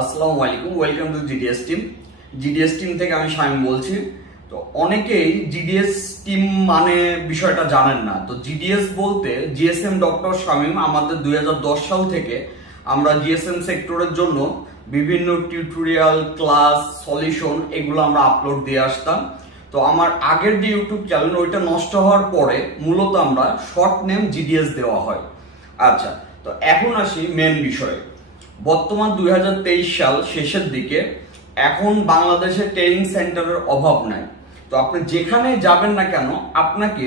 আসসালামু আলাইকুম, welcome to GDS team. GDS team থেকে আমি শামিম বলছি। তো অনেকেই GDS টিম মানে বিষয়টা জানেন না। তো GDS বলতে GSM ডক্টর শামিম। আমাদের 2010 সাল থেকে আমরা GSM সেক্টরের জন্য বিভিন্ন টিউটোরিয়াল, ক্লাস, সলিউশন এগুলো আমরা আপলোড দিয়ে আসতাম। তো আমার আগের যে ইউটিউব চ্যানেল ওইটা নষ্ট হওয়ার পরে মূলত আমরা শর্ট নেম GDS দেওয়া হয়। আচ্ছা, তো এখন আসি মেন বিষয়ে। বর্তমান 2023 সাল শেষের দিকে, এখন বাংলাদেশে ট্রেনিং সেন্টারের অভাব নাই। তো আপনি যেখানে যাবেন না কেন আপনাকে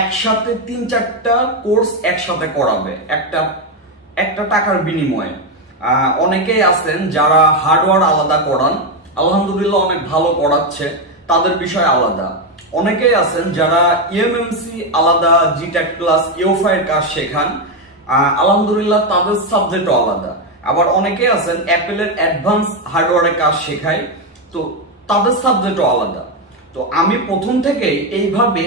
একসাথে 3-4টা কোর্স একসাথে করাবে একটা টাকার বিনিময়ে। অনেকেই আছেন যারা হার্ডওয়্যার আলাদা করান, আলহামদুলিল্লাহ অনেক ভালো করাচ্ছে, তাদের বিষয় আলাদা। অনেকেই আছেন যারা EMMC আলাদা, জিটেক প্লাস ইউফাই এর কাজ শেখান, আলহামদুলিল্লাহ তাদের সাবজেক্টও আলাদা। আবার অনেকে আছেন অ্যাপেলের অ্যাডভান্স হার্ডওয়্যারের কাজ শেখায়, তো তাদের সাবজেক্টও আলাদা। তো আমি প্রথম থেকেই এইভাবে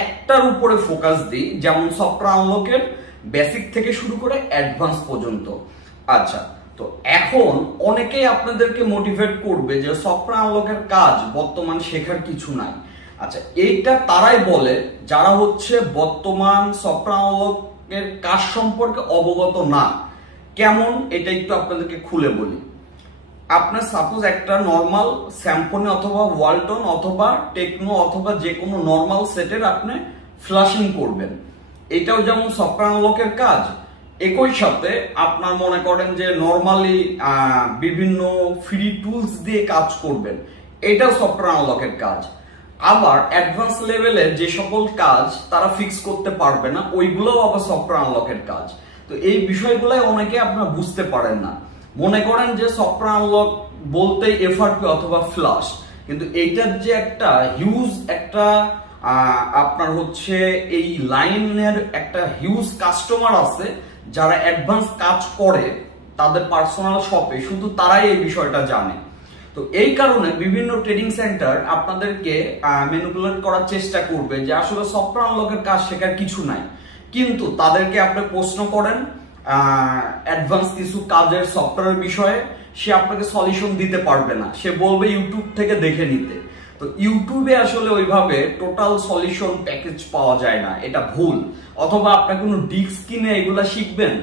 একটার উপরে ফোকাস দিই, যেমন সফটওয়্যার আনলকের বেসিক থেকে শুরু করে অ্যাডভান্স পর্যন্ত। আচ্ছা, তো এখন অনেকেই আপনাদেরকে মোটিভেট করবে যে সফটওয়্যার আনলকের কাজ বর্তমান শেখার কিছু নাই। আচ্ছা, এইটা তারাই বলে যারা হচ্ছে বর্তমান সফটওয়্যার আনলকের কাজ সম্পর্কে অবগত না। কেমন এটা একটু আপনাদেরকে খুলে বলি। আপনার সাপোজ একটা নর্মাল স্যাম্পনি অথবা ওয়ালটন অথবা টেকনো অথবা যে কোনো নর্মাল সেটের আপনি ফ্লাশিং করবেন, এটাও যেমন সফটওয়্যার আনলকের কাজ। একই সাথে আপনার মনে করেন যে নর্মালি বিভিন্ন ফ্রি টুলস দিয়ে কাজ করবেন, এটাও সফটওয়্যার আনলকের কাজ। আবার অ্যাডভান্স লেভেলের যে সকল কাজ তারা ফিক্স করতে পারবে না, ওইগুলোও আবার সফটওয়্যার আনলকের কাজ। তো এই বিষয়গুলাই অনেকে আপনারা বুঝতে পারেন না। মনে করেন যে সফটওয়্যার আনলক বলতে এফআরপি অথবা ফ্লাশ, কিন্তু এইটার যে একটা হিউজ একটা আপনার হচ্ছে এই লাইনের একটা হিউজ কাস্টমার আছে যারা অ্যাডভান্স কাজ করে তাদের পার্সোনাল শপে, শুধু তারাই এই বিষয়টা জানে। তো এই কারণে বিভিন্ন ট্রেনিং সেন্টার আপনাদেরকে ম্যানিপুলেট করার চেষ্টা করবে যে আসলে সফটওয়্যার আনলকের কাজ শেখার কিছু নাই, কিন্তু তাদেরকে আপনি প্রশ্ন করেন অ্যাডভান্স কিছু কাজের সফটওয়্যারের বিষয়ে, সে আপনাকে সলিউশন দিতে পারবে না, সে বলবে ইউটিউব থেকে দেখে নিতে। তো ইউটিউবে আসলে ওইভাবে টোটাল সলিউশন প্যাকেজ পাওয়া যায় না, এটা ভুল। অথবা আপনার কোনো ডিস্ক কিনে এগুলা শিখবেন,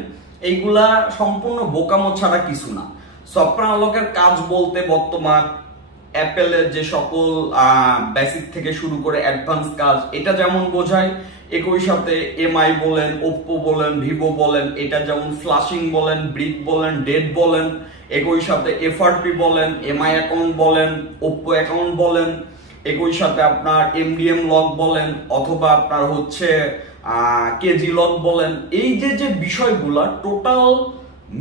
এইগুলা সম্পূর্ণ বোকামো ছাড়া কিছু না। সফটওয়্যার আনলকের কাজ বলতে বর্তমান অ্যাপেলের যে সকল বেসিক থেকে শুরু করে অ্যাডভান্স কাজ, এটা যেমন বোঝায়, একই সাথে এমআই বলেন, ওপ্পো বলেন, ভিভো বলেন, এটা যেমন ফ্লাশিং বলেন, ব্রিক বলেন, ডেড বলেন, একই সাথে এফআরপি বলেন, এমআই অ্যাকাউন্ট বলেন, ওপ্পো অ্যাকাউন্ট বলেন, একই সাথে আপনার এমডিএম লক বলেন, অথবা আপনার হচ্ছে কেজি লক বলেন। এই যে বিষয়গুলা টোটাল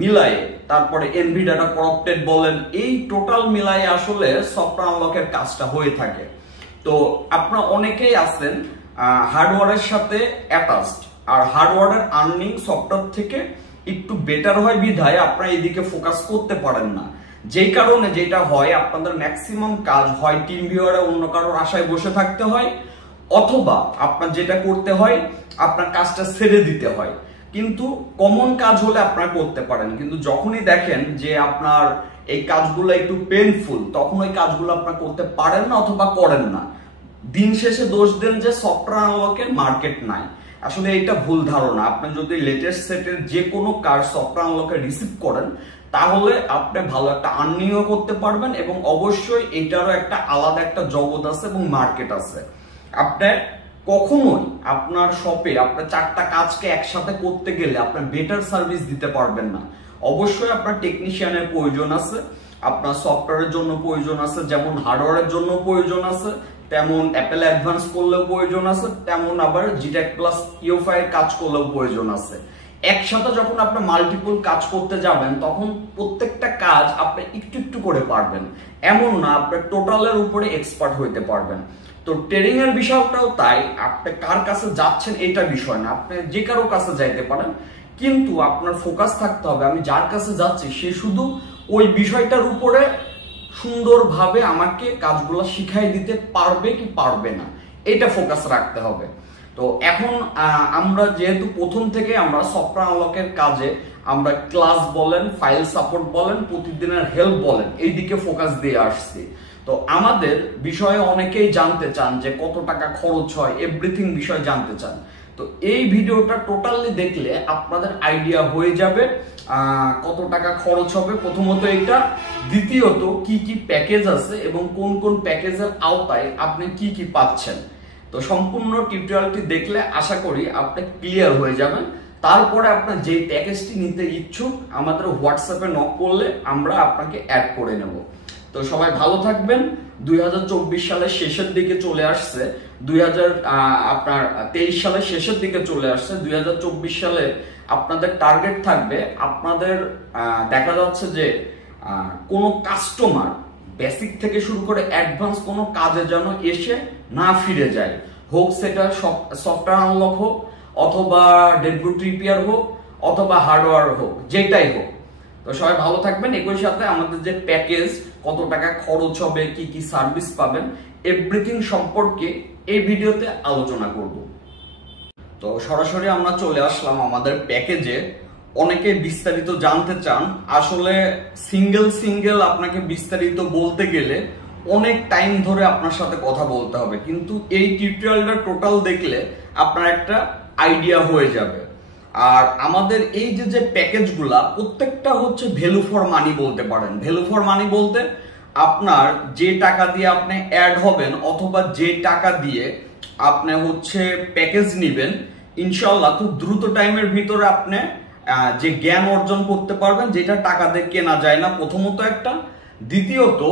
মিলায়ে, তারপরে এনভি ডাটা করাপ্টেড বলেন, এই টোটাল মিলায়ে আসলে সফটওয়্যার আনলকের কাজটা হয়ে থাকে। তো আপনারা অনেকেই আছেন হার্ডওয়্যারের সাথে অ্যাটাচড, আর হার্ডওয়্যারের আর্নিং সফটওয়্যার থেকে একটু বেটার হয় বিধায় আপনারা এদিকে ফোকাস করতে পারেন না। যেই কারণে যেটা হয়, আপনাদের ম্যাক্সিমাম কাজ হয় টিম ভিউয়ারে অন্য কারোর আশায় বসে থাকতে হয়, অথবা আপনার যেটা করতে হয় আপনার কাজটা ছেড়ে দিতে হয়। কিন্তু কমন কাজ হলে আপনারা করতে পারেন, কিন্তু যখনই দেখেন যে আপনার এই কাজগুলো একটু পেইনফুল, তখন ওই কাজগুলো আপনারা করতে পারেন না অথবা করেন না। দিন শেষে দোষ দেন যে সফটওয়্যার আনলকের মার্কেট নাই। আসলে এটা ভুল ধারণা। আপনি যদি লেটেস্ট সেটের যে কোনো কাজ সফটওয়্যার আনলকে রিসিভ করেন, তাহলে আপনি ভালো একটা আর্নিংও করতে পারবেন, এবং অবশ্যই এটারও একটা আলাদা একটা জগৎ আছে এবং মার্কেট আছে। আপনি কখনোই আপনার শপে আপনার 4টা কাজকে একসাথে করতে গেলে আপনার বেটার সার্ভিস দিতে পারবেন না। অবশ্যই আপনার টেকনিশিয়ানের প্রয়োজন আছে, আপনার সফটওয়্যারের জন্য প্রয়োজন আছে, যেমন হার্ডওয়্যারের জন্য প্রয়োজন আছে, তেমন অ্যাপেল অ্যাডভান্স করলেও প্রয়োজন আছে, তেমন আবার জিটেক প্লাস ইউফাই এর কাজ করলেও প্রয়োজন আছে। একসাথে যখন আপনি মাল্টিপল কাজ করতে যাবেন, তখন প্রত্যেকটা কাজ আপনি একটু একটু করে পারবেন, এমন না আপনি টোটালের উপরে এক্সপার্ট হইতে পারবেন। তো ট্রেনিং এর বিষয়টাও তাই, আপনি কার কাছে যাচ্ছেন এটা বিষয় না, আপনি যে কারো কাছে যাইতে পারেন, কিন্তু আপনার ফোকাস থাকতে হবে আমি যার কাছে যাচ্ছি সে শুধু ওই বিষয়টার উপরে সুন্দরভাবে আমাকে কাজগুলো শিখাই দিতে পারবে কি পারবে না, এটা ফোকাস রাখতে হবে। তো এখন আমরা যেহেতু প্রথম থেকে আমরা সফটওয়্যার আনলকের কাজে আমরা ক্লাস বলেন, ফাইল সাপোর্ট বলেন, প্রতিদিনের হেল্প বলেন, এই দিকে ফোকাস দিয়ে আসছি। তো আমাদের বিষয়ে অনেকেই জানতে চান যে কত টাকা খরচ হয়, এভরিথিং বিষয় জানতে চান। তো এই ভিডিওটা টোটালি দেখলে আপনাদের আইডিয়া হয়ে যাবে কত টাকা খরচ হবে প্রথমত এটা, দ্বিতীয়ত কি কি প্যাকেজ আছে এবং কোন কোন প্যাকেজের আওতায় আপনি কি কি পাচ্ছেন। তো সম্পূর্ণ টিউটোরিয়ালটি দেখলে আশা করি আপনি ক্লিয়ার হয়ে যাবেন। তারপরে আপনার যে প্যাকেজটি নিতে ইচ্ছুক আমাদের হোয়াটসঅ্যাপে নক করলে আমরা আপনাকে অ্যাড করে নেব। তো সবাই ভালো থাকবেন। 2024 সালের শেষের দিকে চলে আসছে, আপনার 23 সালের শেষের দিকে চলে আসছে। 2024 সালে আপনাদের টার্গেট থাকবে, আপনাদের দেখা যাচ্ছে যে কোনো কাস্টমার বেসিক থেকে শুরু করে অ্যাডভান্স কোনো কাজে যেন এসে না ফিরে যায়, হোক সেটা সফটওয়্যার আনলক হোক অথবা ডেডবুট রিপেয়ার হোক অথবা হার্ডওয়্যার হোক, যেটাই হোক। তো সবাই ভালো থাকবেন। একই সাথে আমাদের যে প্যাকেজ, কত টাকা খরচ হবে, কি কি সার্ভিস পাবেন, এভরিথিং সম্পর্কে এই ভিডিওতে আলোচনা করব। তো সরাসরি আমরা চলে আসলাম আমাদের প্যাকেজে। অনেকে বিস্তারিত জানতে চান, আসলে সিঙ্গেল আপনাকে বিস্তারিত বলতে গেলে অনেক টাইম ধরে আপনার সাথে কথা বলতে হবে, কিন্তু এই টিউটোরিয়ালটা টোটাল দেখলে আপনার একটা আইডিয়া হয়ে যাবে। আর আমাদের এই যে প্যাকেজগুলা প্রত্যেকটা হচ্ছে ভ্যালু ফর মানি বলতে পারেন। ভ্যালু ফর মানি বলতে আপনার যে টাকা দিয়ে আপনি অ্যাড হবেন অথবা যে টাকা দিয়ে আপনি হচ্ছে প্যাকেজ নিবেন, ইনশাল্লাহ খুব দ্রুত টাইমের ভিতরে আপনি যে জ্ঞান অর্জন করতে পারবেন, যেটা টাকা দিয়ে কেনা যায় না, প্রথমত একটা। দ্বিতীয়ত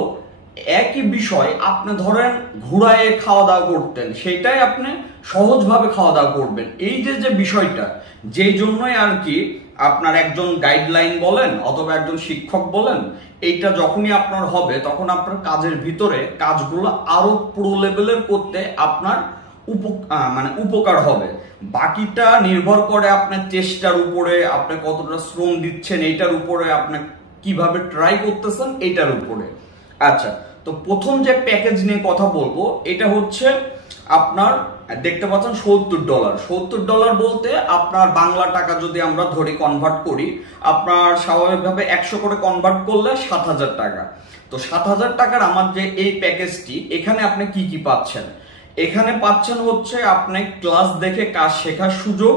একই বিষয় আপনি ধরেন ঘুরায় খাওয়া দাওয়া করতেন, সেটাই আপনি সহজভাবে খাওয়া দাওয়া করবেন। এই যে বিষয়টা, যেই জন্যই আর কি আপনার একজন গাইডলাইন বলেন অথবা একজন শিক্ষক বলেন, এইটা যখনই আপনার হবে তখন আপনার কাজের ভিতরে কাজগুলো আরো প্রো লেভেলের করতে আপনার উপকার হবে। বাকিটা নির্ভর করে আপনার চেষ্টার উপরে, আপনি কতটা শ্রম দিচ্ছেন এইটার উপরে, আপনি কিভাবে ট্রাই করতেছেন এইটার উপরে। আচ্ছা, তো প্রথম যে প্যাকেজ নিয়ে কথা বলবো এটা হচ্ছে আপনার দেখতে পাচ্ছেন $70। $70 বলতে আপনার বাংলা টাকা যদি আমরা ধরি কনভার্ট করি, আপনার স্বাভাবিকভাবে 100 করে কনভার্ট করলে 7,000 টাকা। তো 7,000 টাকার আমার যে এই প্যাকেজটি, এখানে আপনি কি কি পাচ্ছেন? এখানে পাচ্ছেন হচ্ছে আপনি ক্লাস দেখে কাজ শেখার সুযোগ,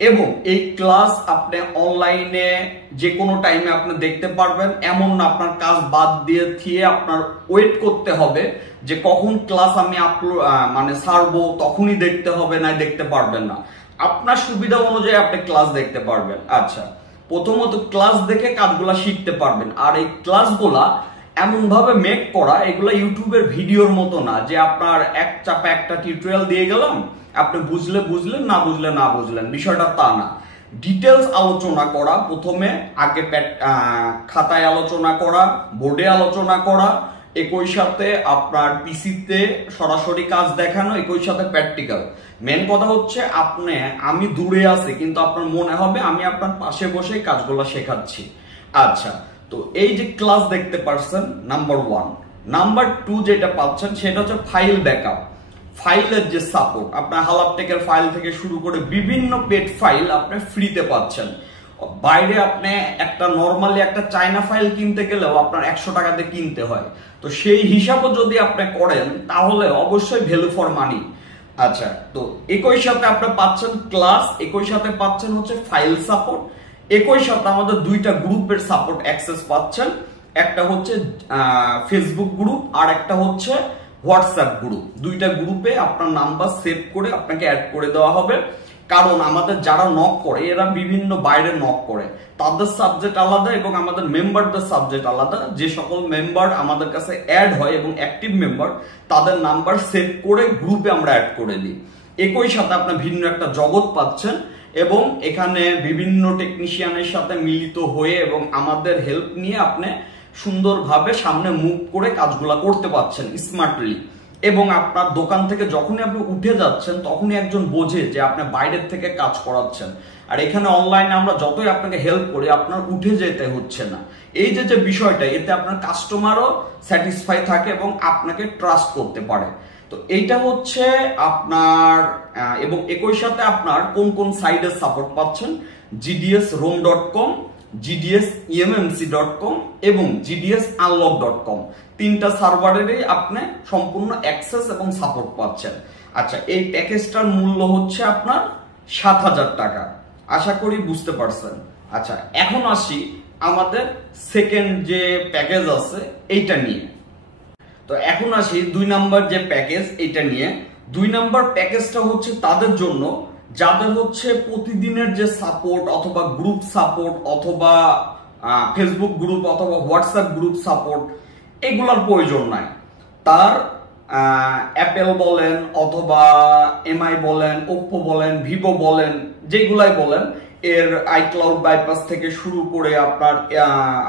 এবং এই ক্লাস আপনি অনলাইনে যে কোনো টাইমে আপনি দেখতে পারবেন। এমন না আপনার কাজ বাদ দিয়ে আপনার ওয়েট করতে হবে যে কখন ক্লাস আমি ছাড়বো, তখনই দেখতে হবে, না দেখতে পারবেন না। আপনার সুবিধা অনুযায়ী আপনি ক্লাস দেখতে পারবেন। আচ্ছা, প্রথমত ক্লাস দেখে কাজগুলা শিখতে পারবেন। আর এই ক্লাসগুলা এমন ভাবে মেক করা, এগুলা ইউটিউবের ভিডিওর মতো না যে আপনার এক চাপা একটা টিউটোরিয়াল দিয়ে গেলাম, আপনি বুঝলে বুঝলেন, না বুঝলে না বুঝলেন, বিষয়টা তা না। ডিটেলস আলোচনা করা, প্রথমে আগে খাতায় আলোচনা করা, বোর্ডে আলোচনা করা, একই সাথে আপনার পিসিতে সরাসরি কাজ দেখানো, একই সাথে প্র্যাকটিক্যাল। মেন কথা হচ্ছে আমি দূরে আছি কিন্তু আপনার মনে হবে আমি আপনার পাশে বসে কাজগুলো শেখাচ্ছি। আচ্ছা, তো এই যে ক্লাস দেখতে পাচ্ছেন নাম্বার 1। নাম্বার 2 যেটা পাচ্ছেন সেটা হচ্ছে ফাইল ব্যাকআপ। ফাইলের যে সাপোর্ট, আপনার হালাপটেকের ফাইল থেকে শুরু করে বিভিন্ন পেড ফাইল আপনি ফ্রিতে পাচ্ছেন। বাইরে আপনি নর্মালি একটা চায়না ফাইল কিনতে গেলেও আপনার 100 টাকা দিয়ে কিনতে হয়। তো সেই হিসাবও যদি আপনি করেন তাহলে অবশ্যই ভ্যালু ফর মানি। আচ্ছা, তো একই সাথে আপনি পাচ্ছেন ক্লাস, একই সাথে পাচ্ছেন হচ্ছে ফাইল সাপোর্ট, একই সাথে আমাদের 2টা গ্রুপের সাপোর্ট অ্যাক্সেস পাচ্ছেন। একটা হচ্ছে ফেসবুক গ্রুপ আর একটা হচ্ছে হোয়াটসঅ্যাপ গ্রুপ। 2টা গ্রুপে আপনার নাম্বার সেভ করে আপনাকে অ্যাড করে দেওয়া হবে। কারণ আমাদের যারা নক করে এরা বিভিন্ন বাইরে নক করে, তাদের সাবজেক্ট আলাদা এবং আমাদের মেম্বারদের সাবজেক্ট আলাদা। যে সকল মেম্বার আমাদের কাছে অ্যাড হয় এবং অ্যাক্টিভ মেম্বার, তাদের নাম্বার সেভ করে গ্রুপে আমরা অ্যাড করে দিই। একই সাথে আপনার ভিন্ন একটা জগৎ পাচ্ছেন এবং এখানে বিভিন্ন টেকনিশিয়ানের সাথে মিলিত হয়ে এবং আমাদের হেল্প নিয়ে আপনি সুন্দরভাবে সামনে মুভ করে কাজগুলা করতে পারছেন স্মার্টলি। এবং আপনার দোকান থেকে যখনই আপনি উঠে যাচ্ছেন তখনই একজন বোঝে যে আপনি বাইরের থেকে কাজ করাচ্ছেন। আর এখানে অনলাইনে আমরা যতই আপনাকে হেল্প করি আপনার উঠে যেতে হচ্ছে না। এই যে বিষয়টা, এতে আপনার কাস্টমারও স্যাটিসফাই থাকে এবং আপনাকে ট্রাস্ট করতে পারে। তো এইটা হচ্ছে আপনার এবং একই সাথে আপনার কোন কোন সাইডে সাপোর্ট পাচ্ছেন, gdsrom.com, gdsemmc.com এবং gdsunlock.com, তিনটা সার্ভারেরই আপনি সম্পূর্ণ অ্যাক্সেস এবং সাপোর্ট পাচ্ছেন। আচ্ছা, এই প্যাকেজটার মূল্য হচ্ছে আপনার 7,000 টাকা। আশা করি বুঝতে পারছেন। আচ্ছা, এখন আসি আমাদের সেকেন্ড যে প্যাকেজ আছে এইটা নিয়ে। তো এখন আসি 2 নাম্বার যে প্যাকেজ এইটা নিয়ে। 2 নাম্বার প্যাকেজটা হচ্ছে তাদের জন্য যাদের হচ্ছে প্রতিদিনের যে সাপোর্ট অথবা গ্রুপ সাপোর্ট অথবা ফেসবুক গ্রুপ অথবা হোয়াটসঅ্যাপ গ্রুপ সাপোর্ট এগুলোর প্রয়োজন নাই। তার অ্যাপেল বলেন অথবা এমআই বলেন, ওপ্পো বলেন, ভিভো বলেন, যেগুলাই বলেন, এর আইক্লাউড বাইপাস থেকে শুরু করে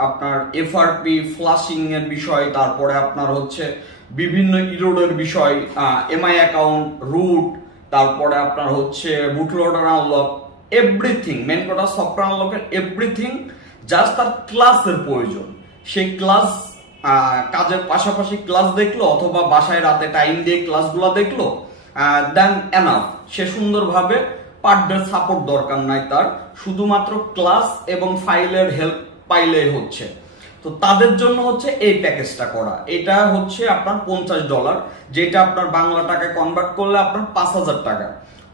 আপনার এফআরপি ফ্লাশিং এর বিষয়, তারপরে আপনার হচ্ছে বিভিন্ন ইরোডের বিষয়, এমআই অ্যাকাউন্ট, রুট, তারপরে আপনার হচ্ছে বুটলোডার আনলক, এভরিথিং, মেন কথা সফটওয়্যার আনলকের এভরিথিং, জাস্ট তার ক্লাসের প্রয়োজন। সেই ক্লাস কাজের পাশাপাশি ক্লাস দেখলো অথবা বাসায় রাতে টাইম দিয়ে ক্লাসগুলো দেখলো, দেন এনাফ। সে সুন্দরভাবে পার ডে সাপোর্ট দরকার নাই তার, শুধুমাত্র ক্লাস এবং ফাইলের হেল্প পাইলেই হচ্ছে। তো তাদের জন্য হচ্ছে এই প্যাকেজটা করা। এটা হচ্ছে আপনার $50, যেটা আপনার বাংলা টাকায় কনভার্ট করলে আপনার 5,000 টাকা।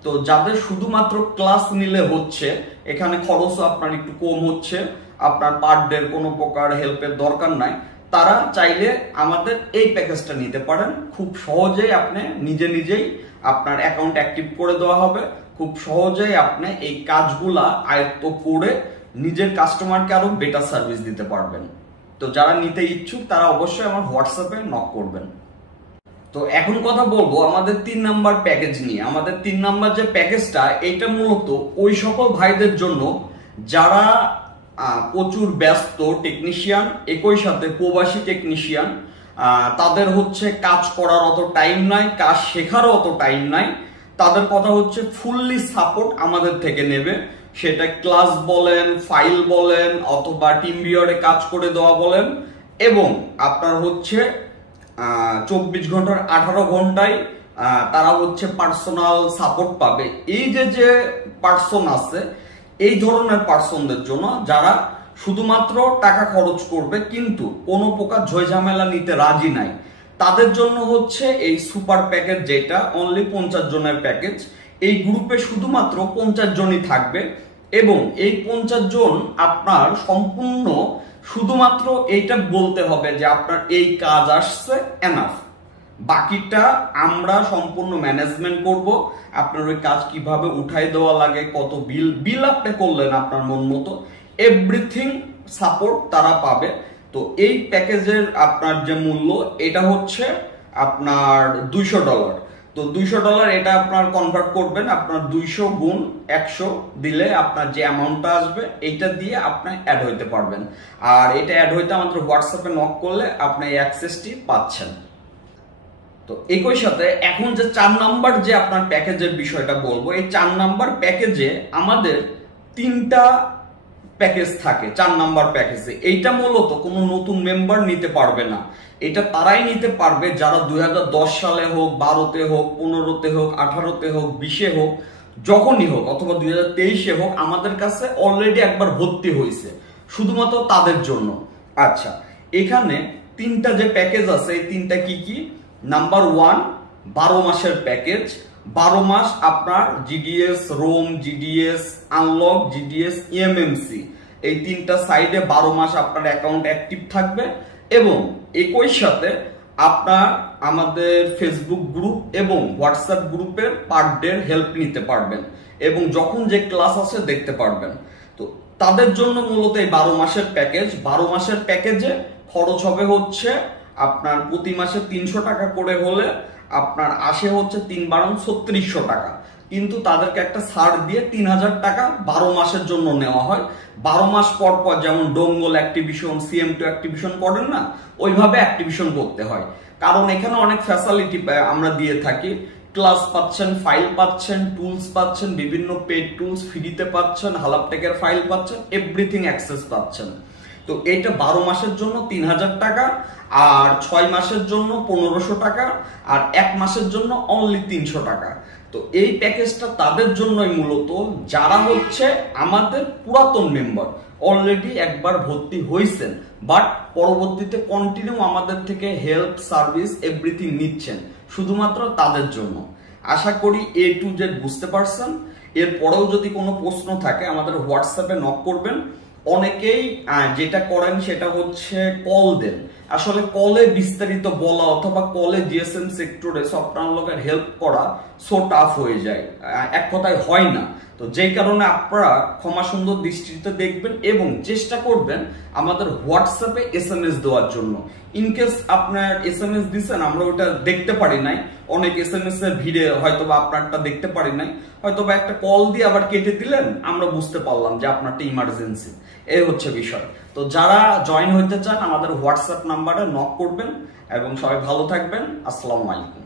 তো যাদের শুধুমাত্র ক্লাস নিলে হচ্ছে, এখানে খরচও আপনার একটু কম হচ্ছে, আপনার পার ডে কোনো প্রকার হেল্পের দরকার নাই, তারা চাইলে আমাদের এই প্যাকেজটা নিতে পারেন। খুব সহজেই আপনি নিজেই আপনার অ্যাকাউন্ট অ্যাক্টিভ করে দেওয়া হবে। খুব সহজেই আপনি এই কাজগুলা আয়ত্ত করে নিজের কাস্টমারকে আরো বেটার সার্ভিস দিতে পারবেন। তো যারা নিতে ইচ্ছুক তারা অবশ্যই আমার হোয়াটসঅ্যাপে নক করবেন। তো এখন কথা বলবো আমাদের 3 নাম্বার প্যাকেজ নিয়ে। আমাদের 3 নাম্বার যে প্যাকেজটা, এটা মূলত ওই সকল ভাইদের জন্য যারা প্রচুর ব্যস্ত টেকনিশিয়ান, একই সাথে প্রবাসী টেকনিশিয়ান, তাদের হচ্ছে কাজ করার অত টাইম নাই, কাজ শেখারও অত টাইম নাই। তাদের কথা হচ্ছে ফুললি সাপোর্ট আমাদের থেকে নেবে, সেটা ক্লাস বলেন, ফাইল বলেন, অথবা টিম ভিউয়ারে কাজ করে দেওয়া বলেন, এবং আপনার হচ্ছে 24 ঘন্টার 18 ঘন্টায় তারা হচ্ছে পার্সোনাল সাপোর্ট পাবে। এই যে পার্সন আছে, এই ধরনের পার্সনদের জন্য যারা শুধুমাত্র টাকা খরচ করবে কিন্তু কোনো প্রকার ঝামেলা নিতে রাজি নাই, তাদের জন্য হচ্ছে এই সুপার প্যাকেজ, যেটা অনলি 50 জনের প্যাকেজ। এই গ্রুপে শুধুমাত্র 50 জনই থাকবে এবং এই 50 জন আপনার সম্পূর্ণ শুধুমাত্র এইটা বলতে হবে যে আপনার এই কাজ আসছে, এনাফ। বাকিটা আমরা সম্পূর্ণ ম্যানেজমেন্ট করব। আপনার ওই কাজ কিভাবে উঠাই দেওয়া লাগে, কত বিল আপনি করলেন আপনার মন মতো, এভরিথিং সাপোর্ট তারা পাবে। তো এই প্যাকেজের আপনার যে মূল্য, এটা হচ্ছে আপনার $200। তো $200 এটা আপনার কনভার্ট করবেন, আপনার 200 গুণ 100 দিলে আপনার যে অ্যামাউন্টটা আসবে এইটা দিয়ে আপনি অ্যাড হইতে পারবেন। আর এটা অ্যাড হইতে আমাদের হোয়াটসঅ্যাপে নক করলে আপনি এই অ্যাক্সেসটি পাচ্ছেন। তো একই সাথে এখন যে 4 নাম্বার যে আপনার প্যাকেজের বিষয়টা বলবো, এই 4 নাম্বার প্যাকেজে আমাদের 3টা প্যাকেজ থাকে। 4 নাম্বার প্যাকেজে এইটা মূলত কোনো নতুন মেম্বার নিতে পারবে না। এটা তারাই নিতে পারবে যারা 2010 সালে হোক, 12-তে হোক, 15-তে হোক, 18-তে হোক, 20-এ হোক, যখনই হোক, অথবা 2023-এ হোক, আমাদের কাছে অলরেডি একবার ভর্তি হয়েছে, শুধুমাত্র তাদের জন্য। আচ্ছা, এখানে 3টা যে প্যাকেজ আছে, এই 3টা কি কি? নাম্বার 1, 12 মাসের প্যাকেজ। 12 মাস আপনার GDS ROM, GDS unlock, GDS EMMC, এই 3টা সাইডে 12 মাস আপনার অ্যাকাউন্ট অ্যাক্টিভ থাকবে এবং একই সাথে আপনার আমাদের ফেসবুক গ্রুপ এবং হোয়াটসঅ্যাপ গ্রুপের পার ডে হেল্প নিতে পারবেন এবং যখন যে ক্লাস আছে দেখতে পারবেন। তো তাদের জন্য মূলত এই 12 মাসের প্যাকেজ। 12 মাসের প্যাকেজে খরচ হবে হচ্ছে আপনার প্রতি মাসে 300 টাকা করে হলে আপনার আসে হচ্ছে 3×32 টাকা। কিন্তু তাদেরকে একটা ছাড় দিয়ে 3000 টাকা 12 মাসের জন্য নেওয়া হয়। 12 মাস পর পর যেমন ডোঙ্গল অ্যাক্টিভিশন, CM2 অ্যাক্টিভিশন করেন না, ওইভাবে অ্যাক্টিভিশন করতে হয়। কারণ এখানে অনেক ফ্যাসিলিটি আমরা দিয়ে থাকি। ক্লাস পাচ্ছেন, ফাইল পাচ্ছেন, টুলস পাচ্ছেন, বিভিন্ন পেড টুলস ফ্রিতে পাচ্ছেন, হালাপটেকের ফাইল পাচ্ছেন, এভরিথিং অ্যাক্সেস পাচ্ছেন। তো এটা 12 মাসের জন্য 3000 টাকা, আর 6 মাসের জন্য 1500 টাকা, আর 1 মাসের জন্য অনলি 300 টাকা। তো এই প্যাকেজটা তাদের জন্যই মূলত যারা হচ্ছে আমাদের পুরাতন মেম্বার, অলরেডি একবার ভর্তি হয়েছেন বাট পরবর্তীতে কন্টিনিউ আমাদের থেকে হেল্প সার্ভিস এভরিথিং নিচ্ছেন, শুধুমাত্র তাদের জন্য। আশা করি A to Z বুঝতে পারছেন। এরপরেও যদি কোনো প্রশ্ন থাকে আমাদের হোয়াটসঅ্যাপে নক করবেন। অনেকেই যেটা করেন সেটা হচ্ছে কল দেন, আসলে কলে বিস্তারিত বলা অথবা কলে জিএসএম সেক্টরে সফটওয়্যার আনলকের হেল্প করা সো টাফ হয়ে যায়, এক কথায় হয় না। তো যেই কারণে আপনারা ক্ষমা সুন্দর দৃষ্টিতে দেখবেন এবং চেষ্টা করবেন আমাদের হোয়াটসঅ্যাপে SMS দেওয়ার জন্য। ইনকেস আপনার SMS দিচ্ছেন আমরা ওটা দেখতে পারি নাই, অনেক SMS এর ভিড়ে হয়তোবা আপনারটা দেখতে পারি নাই, হয়তোবা একটা কল দিয়ে আবার কেটে দিলেন, আমরা বুঝতে পারলাম যে আপনারটা ইমার্জেন্সি। এই হচ্ছে বিষয়। তো যারা জয়েন হইতে চান আমাদের হোয়াটসঅ্যাপ নাম্বারে নক করবেন এবং সবাই ভালো থাকবেন। আসসালামু আলাইকুম।